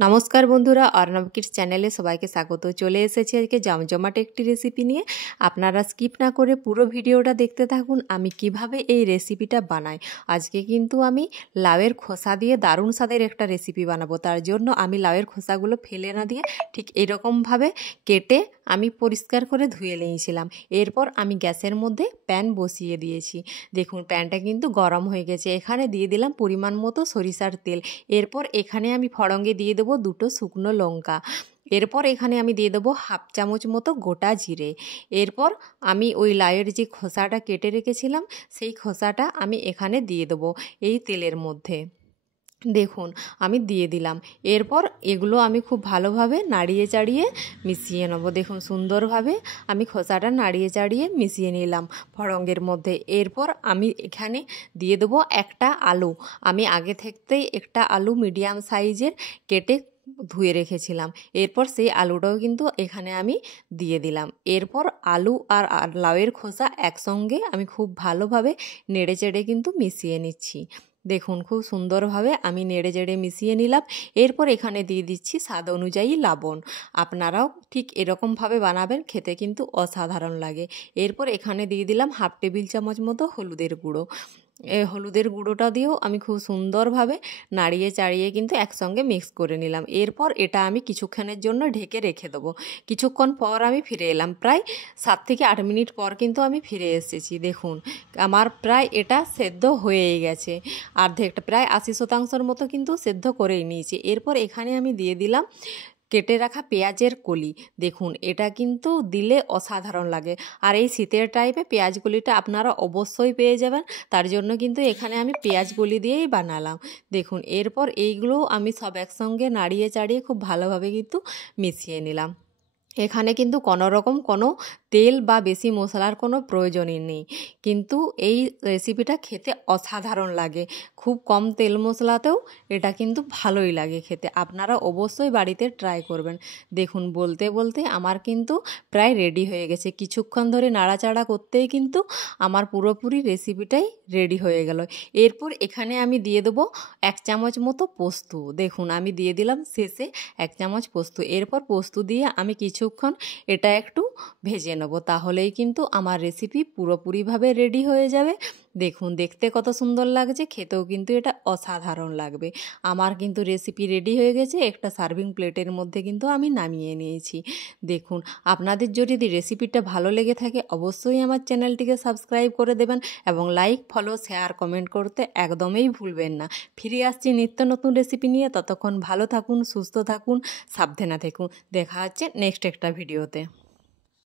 নমস্কার বন্ধুরা, অর্ণব কিডস চ্যানেলে সবাইকে স্বাগত। চলে এসেছি আজকে জমজমাট একটি রেসিপি নিয়ে। আপনারা স্কিপ না করে পুরো ভিডিওটা দেখতে থাকুন আমি কিভাবে এই রেসিপিটা বানাই। আজকে কিন্তু আমি লাউয়ের খোসা দিয়ে দারুণ স্বাদের একটা রেসিপি বানাবো। তার জন্য আমি লাউয়ের খোসাগুলো ফেলে না দিয়ে ঠিক এরকমভাবে কেটে আমি পরিষ্কার করে ধুয়ে নিয়েছিলাম। এরপর আমি গ্যাসের মধ্যে প্যান বসিয়ে দিয়েছি। দেখুন প্যানটা কিন্তু গরম হয়ে গেছে। এখানে দিয়ে দিলাম পরিমাণ মতো সরিষার তেল। এরপর এখানে আমি ফড়ঙ্গে দিয়ে দেবো 2টো শুকনো লঙ্কা। এরপর এখানে আমি দিয়ে দেবো হাফ চামচ মতো গোটা জিরে। এরপর আমি ওই লাউয়ের যে খোসাটা কেটে রেখেছিলাম সেই খোসাটা আমি এখানে দিয়ে দেবো এই তেলের মধ্যে। দেখুন আমি দিয়ে দিলাম। এরপর এগুলো আমি খুব ভালোভাবে নাড়িয়ে চাড়িয়ে মিশিয়ে নেবো। দেখুন সুন্দরভাবে আমি খোসাটা নাড়িয়ে চাড়িয়ে মিশিয়ে নিলাম ফড়ঙ্গের মধ্যে। এরপর আমি এখানে দিয়ে দেবো একটা আলু। আমি আগে থাকতেই একটা আলু মিডিয়াম সাইজের কেটে ধুয়ে রেখেছিলাম। এরপর সেই আলুটাও কিন্তু এখানে আমি দিয়ে দিলাম। এরপর আলু আর লাউয়ের খোসা একসঙ্গে আমি খুব ভালোভাবে নেড়ে চেড়ে কিন্তু মিশিয়ে নিচ্ছি। দেখুন খুব সুন্দরভাবে আমি নেড়ে চেড়ে মিশিয়ে নিলাম। এরপর এখানে দিয়ে দিচ্ছি স্বাদ অনুযায়ী লবণ। আপনারাও ঠিক এরকমভাবে বানাবেন, খেতে কিন্তু অসাধারণ লাগে। এরপর এখানে দিয়ে দিলাম হাফ টেবিল চামচ মতো হলুদের গুঁড়ো। এই হলুদের গুঁড়োটা দিয়েও আমি খুব সুন্দরভাবে নাড়িয়ে চাড়িয়ে কিন্তু একসঙ্গে মিক্স করে নিলাম। এরপর এটা আমি কিছুক্ষণের জন্য ঢেকে রেখে দেবো। কিছুক্ষণ পর আমি ফিরে এলাম। প্রায় 7 থেকে 8 মিনিট পর কিন্তু আমি ফিরে এসেছি। দেখুন আমার প্রায় এটা সেদ্ধ হয়েই গেছে। অর্ধেকটা প্রায় 80% মতো কিন্তু সেদ্ধ করেই নিয়েছি। এরপর এখানে আমি দিয়ে দিলাম কেটে রাখা পেঁয়াজের কলি। দেখুন এটা কিন্তু দিলে অসাধারণ লাগে। আর এই শীতের টাইমে পেঁয়াজ কলিটা আপনারা অবশ্যই পেয়ে যাবেন। তার জন্য কিন্তু এখানে আমি পেঁয়াজ কলি দিয়েই বানালাম। দেখুন এরপর এইগুলো আমি সব একসঙ্গে নাড়িয়ে চাড়িয়ে খুব ভালোভাবে কিন্তু মিশিয়ে নিলাম। এখানে কিন্তু কোনো রকম কোনো তেল বা বেশি মশলার কোনো প্রয়োজনই নেই। কিন্তু এই রেসিপিটা খেতে অসাধারণ লাগে। খুব কম তেল মশলাতেও এটা কিন্তু ভালোই লাগে খেতে। আপনারা অবশ্যই বাড়িতে ট্রাই করবেন। দেখুন বলতে বলতে আমার কিন্তু প্রায় রেডি হয়ে গেছে। কিছুক্ষণ ধরে নাড়াচাড়া করতেই কিন্তু আমার পুরোপুরি রেসিপিটাই রেডি হয়ে গেল। এরপর এখানে আমি দিয়ে দেবো 1 চামচ মতো পোস্ত। দেখুন আমি দিয়ে দিলাম শেষে 1 চামচ পোস্ত। এরপর পোস্ত দিয়ে আমি কিছুক্ষণ এটা একটু ভেজে নেব। তাহলেই কিন্তু আমার রেসিপি পুরোপুরিভাবে রেডি হয়ে যাবে। দেখুন দেখতে কত সুন্দর লাগছে, খেতেও কিন্তু এটা অসাধারণ লাগবে। আমার কিন্তু রেসিপি রেডি হয়ে গেছে। একটা সার্ভিং প্লেটের মধ্যে কিন্তু আমি নামিয়ে নিয়েছি। দেখুন আপনাদের যদি রেসিপিটা ভালো লেগে থাকে অবশ্যই আমার চ্যানেলটিকে সাবস্ক্রাইব করে দেবেন এবং লাইক ফলো শেয়ার কমেন্ট করতে একদমই ভুলবেন না। ফিরে আসছি নিত্য নতুন রেসিপি নিয়ে। ততক্ষণ ভালো থাকুন, সুস্থ থাকুন, সাবধানে থাকুন। দেখা হচ্ছে নেক্সট একটা ভিডিওতে।